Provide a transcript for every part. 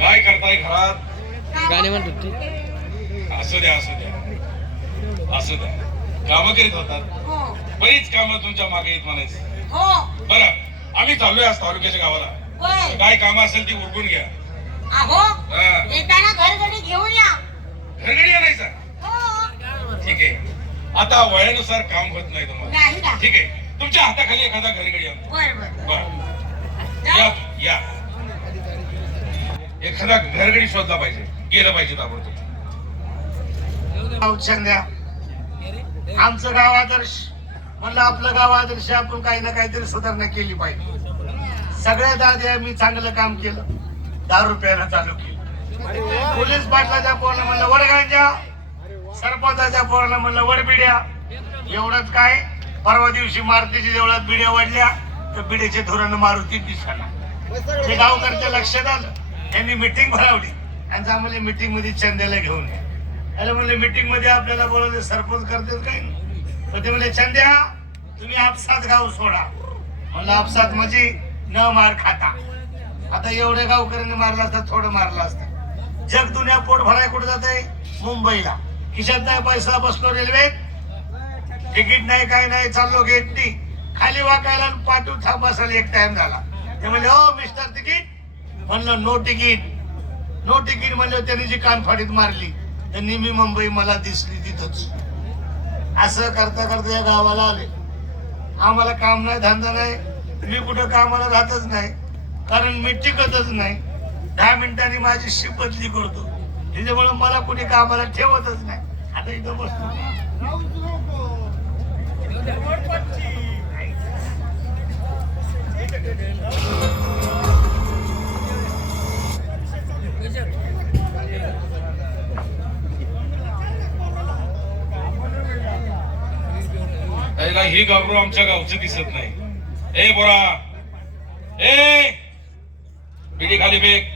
काय करताय घरात? गाणी म्हणत होती. असू द्या असू द्या असू द्या, काम करीत होतात. बरीच कामं तुमच्या मागे येत म्हणायचं. बरं, आम्ही चाललोय आज तालुक्याच्या गावाला. काय काम असेल ती उरकून घ्या. येताना घरगडी घेऊन या. घरगडी आणायचा? ठीक आहे. आता वयानुसार काम होत नाही तुम्हाला. ठीक आहे, तुमच्या हाताखाली एखादा घरगडी आणतो. बर, या एखादा घरगडी शोधला पाहिजे, गेलं पाहिजे ताबडतोब. आमचं गाव आदर्श म्हणलं, आपलं गाव आदर्श, आपण काही ना काहीतरी सुधारणा केली पाहिजे. सगळ्यात आधी मी चांगलं काम केलं, दारू प्यायला चालू केलं. पोलीस पाटलाच्या पोराला म्हणलं वडगांच्या, सरपंचाच्या पोराला म्हणलं वडबिड्या. एवढंच काय, परवा दिवशी मारुतीच्या देवळात बिड्या वाढल्या तर बिड्याचे धोरण मारुती दिसला. ते गावकरच्या लक्षात आलं, त्यांनी मिटिंग भरवली. त्यांचं आम्हाला मिटिंग मध्ये चंद्याला घेऊन याला म्हणले, मिटिंग मध्ये आपल्याला बोलवले, सरपंच करतील काही पण ते म्हणले, चंद्या तुम्ही आपसात गाव सोडा. म्हणलं आपसात म्हणजे न मार खाता. आता एवढ्या गावकऱ्यांनी मारला असता, थोडं मारलं असतं. जग दुनिया पोट भराय कुठे जात आहे? मुंबईला. खिशात नाही पैसा, बसलो रेल्वेत, तिकीट नाही, काय नाही, चाललो गेटनी. खाली वाकायला पाठवू थांब बसायला एक टाइम झाला. ते म्हणले, हो मिस्टर तिकीट? म्हणलं नो तिकीट. नो तिकीट म्हणलं. त्यांनी जी कानफाडीत मारली त्यांनी मी मुंबई मला दिसली तिथंच. असं करता करता या गावाला आले. आम्हाला काम नाही, धंदा नाही, मी कुठं कामाला राहतच नाही, कारण मी टिकतच नाही. 10 मिनिटांनी माझी शिप बदली करतो, त्याच्यामुळे मला कुणी कामाला ठेवतच नाही. आता इथं बसतो. ही गावरू आमच्या गावचं दिसत नाही. ए बोरा, ए बिडी खाली फेक.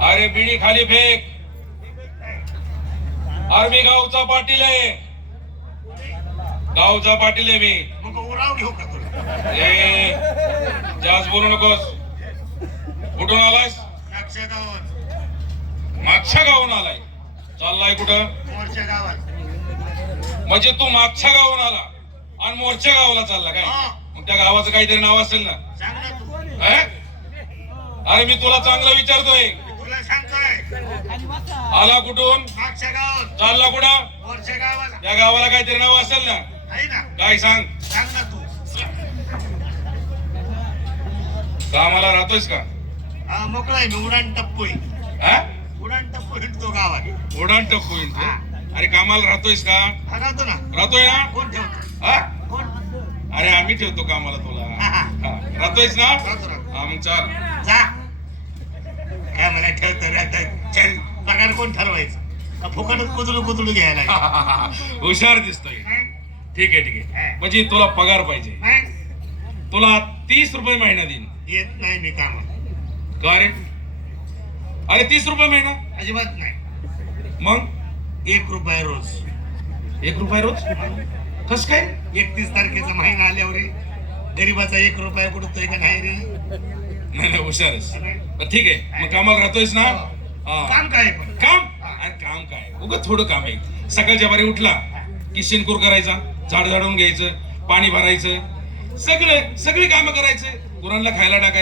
अरे बिडी खाली फेक. अरे मी गावचा पाटील आहे, गावचा पाटील आहे मी. ए जास्त बोलू नकोस. कुठून आलायस? मागच्या गावून आलाय. चाललाय कुठं? मोर्च्या गावात. म्हणजे तू मागच्या गावून आला आणि मोर्च्या गावाला चालला काय? मग त्या गावाचं काहीतरी नाव असेल ना? अरे मी तुला चांगलं विचारतोय. तुला सांगतोय. आला कुठून? मागच्या गावात. चालला कुठं? मोर्च्या गावाला. त्या गावाला काहीतरी नाव असेल ना? आहे ना. काय सांग? सांग ना तू. कामाला राहतोयस का? मोकळा आहे मी. उडान टप्पू आहे. उडान टप्पू हिंडतो गावात. उडान टप्पू हिंडतो. अरे कामाला राहतोयस का? राहतो ना. राहतोय ना? कोण ठेवतो? कोण? अरे आम्ही ठेवतो कामाला तुला. राहतोयस ना? हा मग चाल. जा. काय मला ठेवतो राहत. चल, पगार कोण ठरवायचं? फुकटच कुदळू घ्यायला. हुशार दिसतोय. ठीक आहे ठीक आहे. म्हणजे तुला पगार पाहिजे. तुला 30 रुपये महिना देईन. येत नाही मी कामाला. का रे? अरे 30 रुपये महिना? अजिबात नाही. मग 1 रुपया रोज. 1 रुपया रोज? कस काय? 31 तारखेचा महिना आल्यावर गरीबाचा 1 रुपया बुडतोय का नाही रे? नाही हुशारच. ठीक आहे, मग कामाला राहतोयस ना? काम काय? काम? अरे काम काय, उगाच थोडं काम आहे. सकाळच्या बारी उठला की शेणकूर करायचा, झाड झाडून घ्यायचं, पाणी भरायचं, सगळी कामं करायचं, गुरांना खायला टाकायचं.